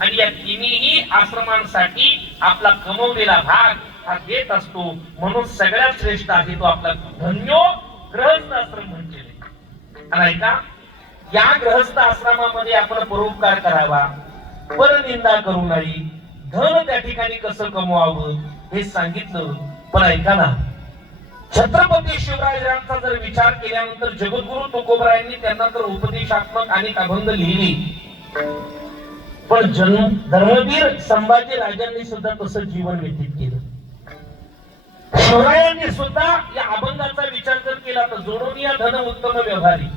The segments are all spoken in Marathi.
आणि या तिन्ही आश्रमांसाठी आपला कमवलेला भाग हा देत असतो. म्हणून सगळ्यात श्रेष्ठ आहे तो आपला धन्यो गृहस्थ आश्रम म्हणजे. नाही का? या गृहस्थ आश्रमामध्ये आपण परोपकार करावा, परनिंदा करू नये, धन त्या ठिकाणी कसं कमवावं हे सांगितलं. पण ऐका ना, छत्रपती शिवरायांचा जर विचार केल्यानंतर जगद्गुरु तुकोबरायांनी त्यांना तर उपदेशात्मक अनेक अभंग लिहिली, पण धर्मवीर संभाजी राजांनी सुद्धा तसं जीवन व्यतीत केलं. शिवरायांनी सुद्धा या अभंगाचा विचार जर केला तर जोडून या धन उत्तम व्यवहारी,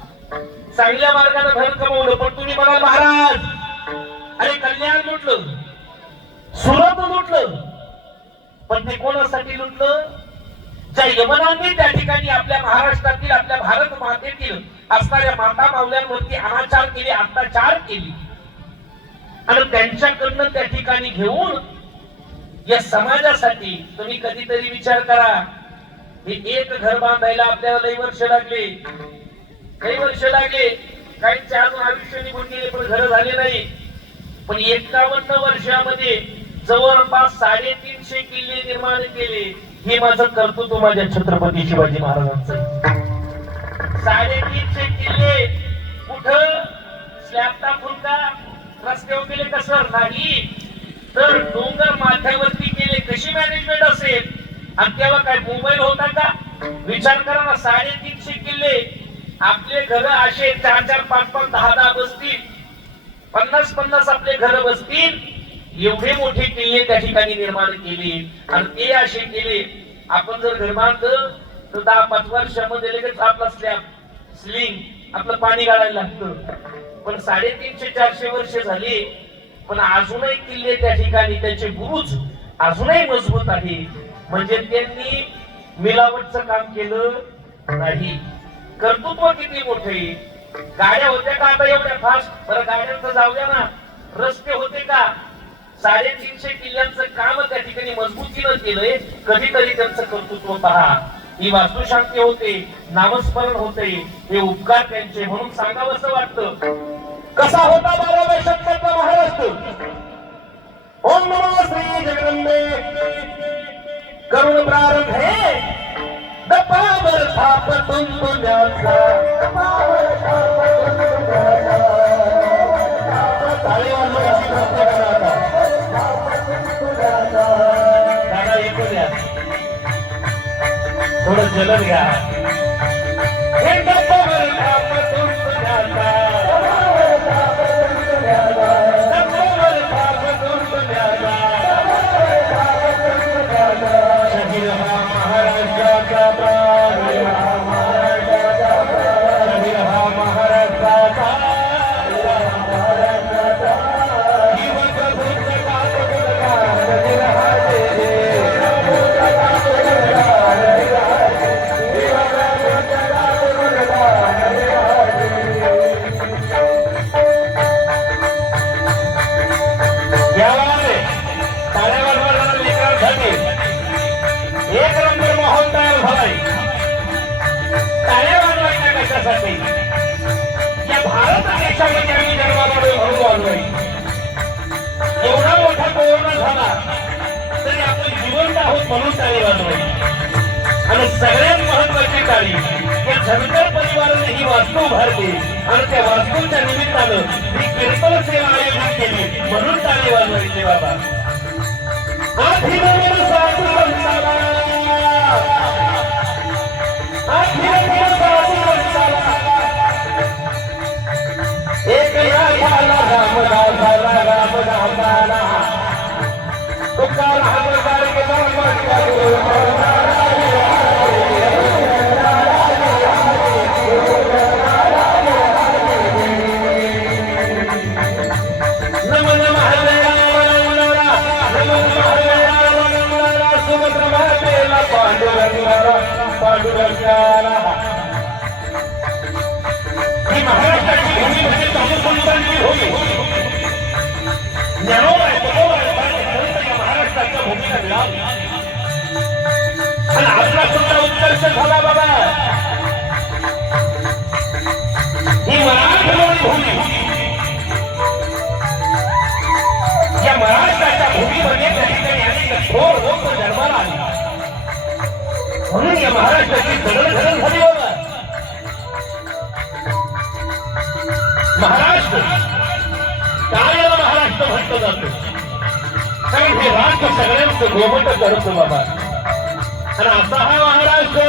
चांगल्या मार्गाने धन कमवलं. पण तुम्ही म्हणाल महाराज, अरे कल्याण लुटलं, सुरत लुटलं, पण ते कोणासाठी लुटलं? ज्या यमनांनी त्या ठिकाणी आपल्या महाराष्ट्रातील, आपल्या भारत मातेतील असणाऱ्या माता मावल्यांवरती अनाचार केले, अत्याचार केले, आणि त्यांच्याकडनं त्या ठिकाणी घेऊन या समाजासाठी तुम्ही कधीतरी विचार करा. हे एक घर बांधायला आपल्याला लई वर्ष लागले, काही वर्ष लागले, काही अजून आयुष्य निघून गेले पण घर झाले नाही. पण 51 वर्षामध्ये जवळपास 350 किल्ले निर्माण केले. हे माझं कर्तृत्व माझ्या छत्रपती शिवाजी महाराजांचं. 350 किल्ले कुठं स्लॅबचा फुलका रस्त्यावर केले कसं नाही, तर डोंगर माथ्यावरती केले. कशी मॅनेजमेंट असेल? आणि तेव्हा काय मोबाईल होता का? विचार करा ना, 350 किल्ले, आपले घर असे 4-4, 5-5, 10-10 बसतील, 50-50 आपले घर बसतील. एवढे मोठे किल्ले त्या ठिकाणी निर्माण केले आणि ते असे केले. आपण जर घर बांधलं तर 10-5 वर्षामध्ये लगेच आपला स्लॅब स्लिंग आपलं पाणी गाळायला लागतं. पण 350-400 वर्ष झाली, पण अजूनही किल्ले त्या ठिकाणी, त्याचे बुरुज अजूनही मजबूत आहे. म्हणजे त्यांनी मिलावटचं काम केलं नाही. कर्तृत्व किती मोठे. गाड्या होत्या का आता एवढ्या फास्ट? बरं गाड्यांचं जाऊ द्या ना, रस्ते होते का? 350 किल्ल्यांचं काम त्या ठिकाणी मजबूतीनं केलंय. कधीतरी त्यांचं कर्तृत्व पहा. ही वास्तुशांती होते, नामस्मरण होते, हे उपकार त्यांचे. म्हणून सांगावं असं वाटतं. कसा होता 12व्या शतकातला महाराष्ट्र? ओम नमो श्री जगदंबे करुण प्रारंभ हे दपावर थाप तुंबुल्याचा, दपावर थाप तुंबुल्याचा. ताळे वाजवायची दादा ऐकू द्या, थोडं जलद घ्या. हे दपावर थाप तुंबुल्याचा, या भारत देशामध्ये आम्ही जन्माला म्हणून आलोय. एवढा मोठा कोरोना झाला तरी आपण जिवंत आहोत म्हणून टाळी वाजवायची. आणि सगळ्यात महत्वाची टाळी या झणकर परिवाराने ही वास्तू उभारली आणि त्या वास्तूच्या निमित्तानं ही कीर्तन सेवा आयोजित केली म्हणून टाळी वाजवायची. बाबा एक झाला रामदास झाला रामदास झाला तुकार हमदार के नाम नमन महला सुभद्रा मातेला पांडुरंगाला पांडुरंगाला. ही महाराष्ट्राची भूमी म्हणजे संतांची भूमी. ज्ञानोबा आहे, तुकोबा आहे, महाराष्ट्राच्या भूमीला मिळाली आणि आपला सुद्धा उत्कर्ष झाला. बाबा ही मराठमोळी भूमी म्हणून या महाराष्ट्राची जडणघडण झाली बाबा. महाराष्ट्र काय याला महाराष्ट्र म्हटलं जातं? कारण हे राज्य सगळ्यांचं गोमट करतो बाबा. आणि असा हा महाराष्ट्र,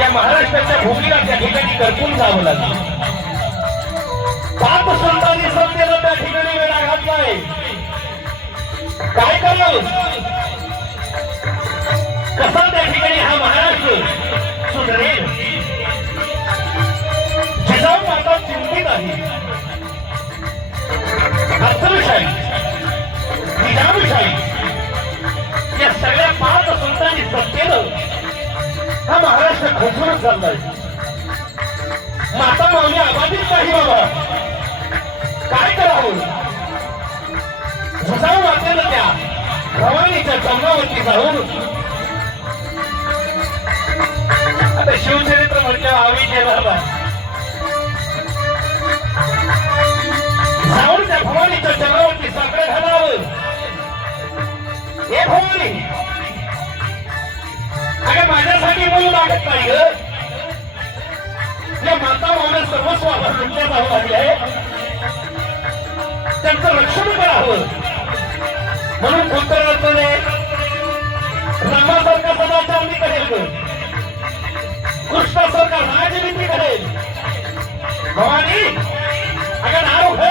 या महाराष्ट्राच्या भूमीला त्या ठिकाणी करपून जावं लागलं. 5 संतांनी सत्तेला त्या ठिकाणी वेळा घातलाय. काय करणार? कसा त्या ठिकाणी हा महाराष्ट्र सुधरेल? जिजाऊ माता चिंतित आहे. अफजलशाही, निजामशाही या सगळ्या 5 संतांनी सत्तेनं हा महाराष्ट्र खचूनच चाललाय. माता माऊली अबाधित नाही बाबा. काय करावं? जिजाऊ मातेनं त्या भवानीच्या चरणावरती जाऊन, आता शिवचरित्र म्हटलं आम्ही केला जाऊन त्या भवानीच्या चरणावरती साखर घालावं. हे भवानी, अगं माझ्यासाठी बोलू लागत नाही ग. या माता माऊली सर्वस्व आपण तुमच्या जाऊ लागले, त्यांचं रक्षण करावं म्हणून पुत्ररत्नाने रामासारखा सदाचारणी करेल, कृष्णासारखा राजनीती करेल. भवानी अगं नाव हे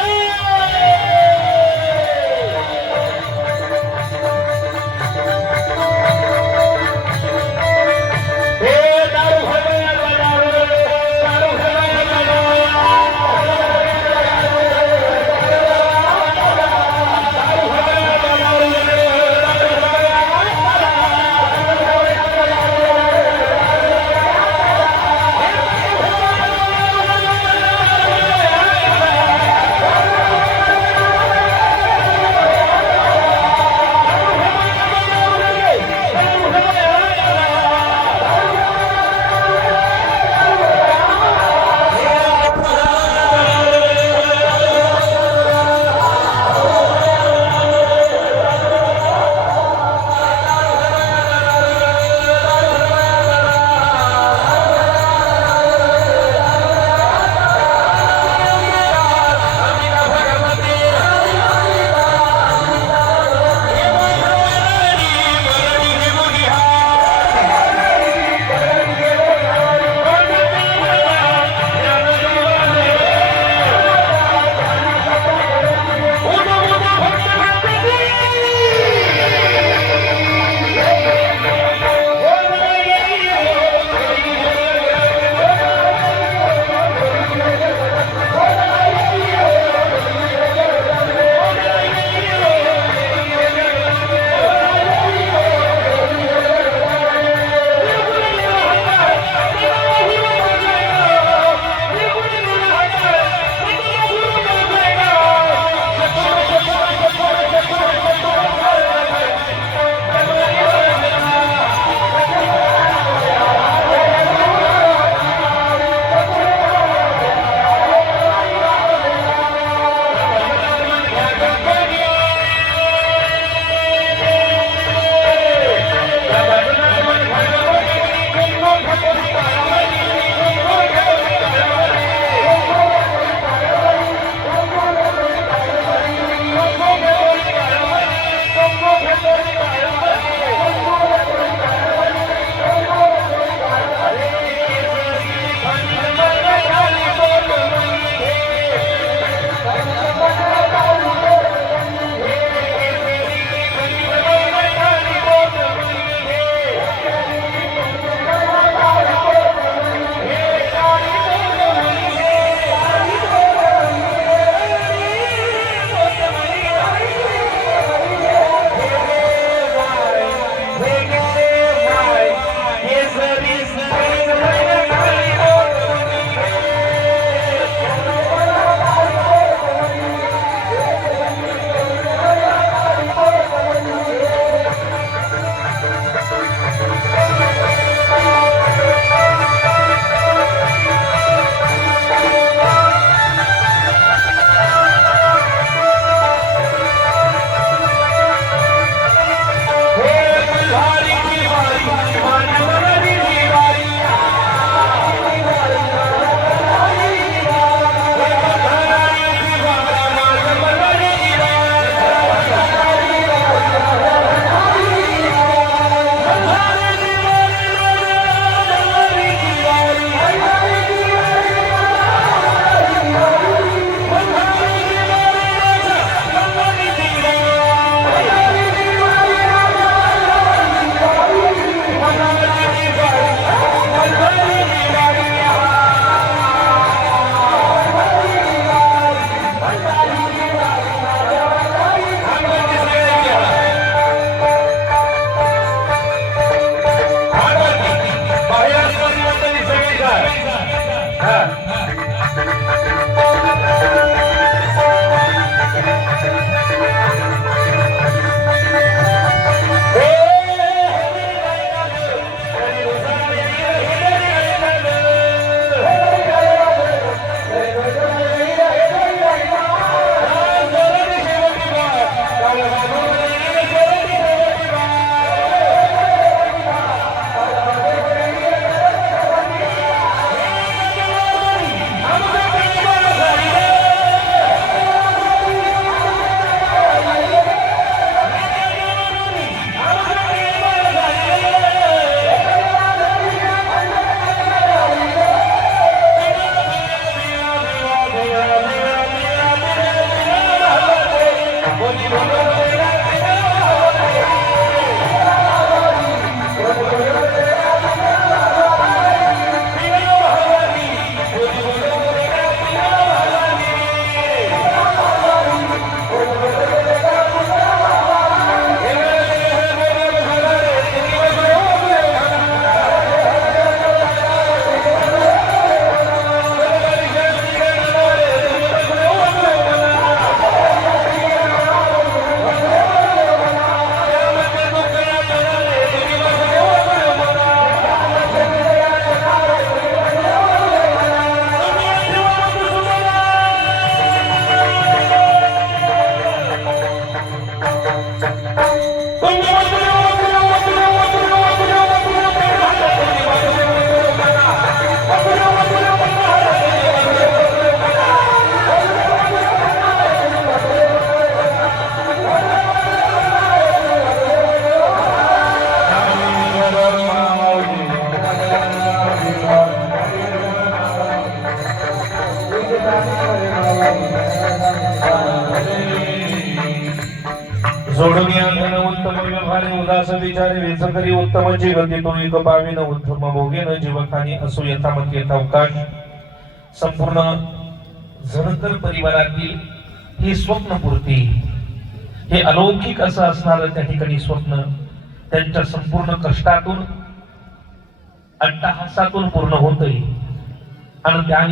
जोडणी अंगण उत्तम व्यवहारे उदास विचारे वेचकरी उत्तम जीवन तो एक पाविन उत्तम भोगेन जीवखानी असो यथामती यथावकाश. संपूर्ण झणकर परिवारातील ही स्वप्नपूर्ती, हे अलौकिक असं असणारं त्या ठिकाणी स्वप्न त्यांच्या संपूर्ण कष्टातून अट्टहासातून पूर्ण होतंय आणि त्या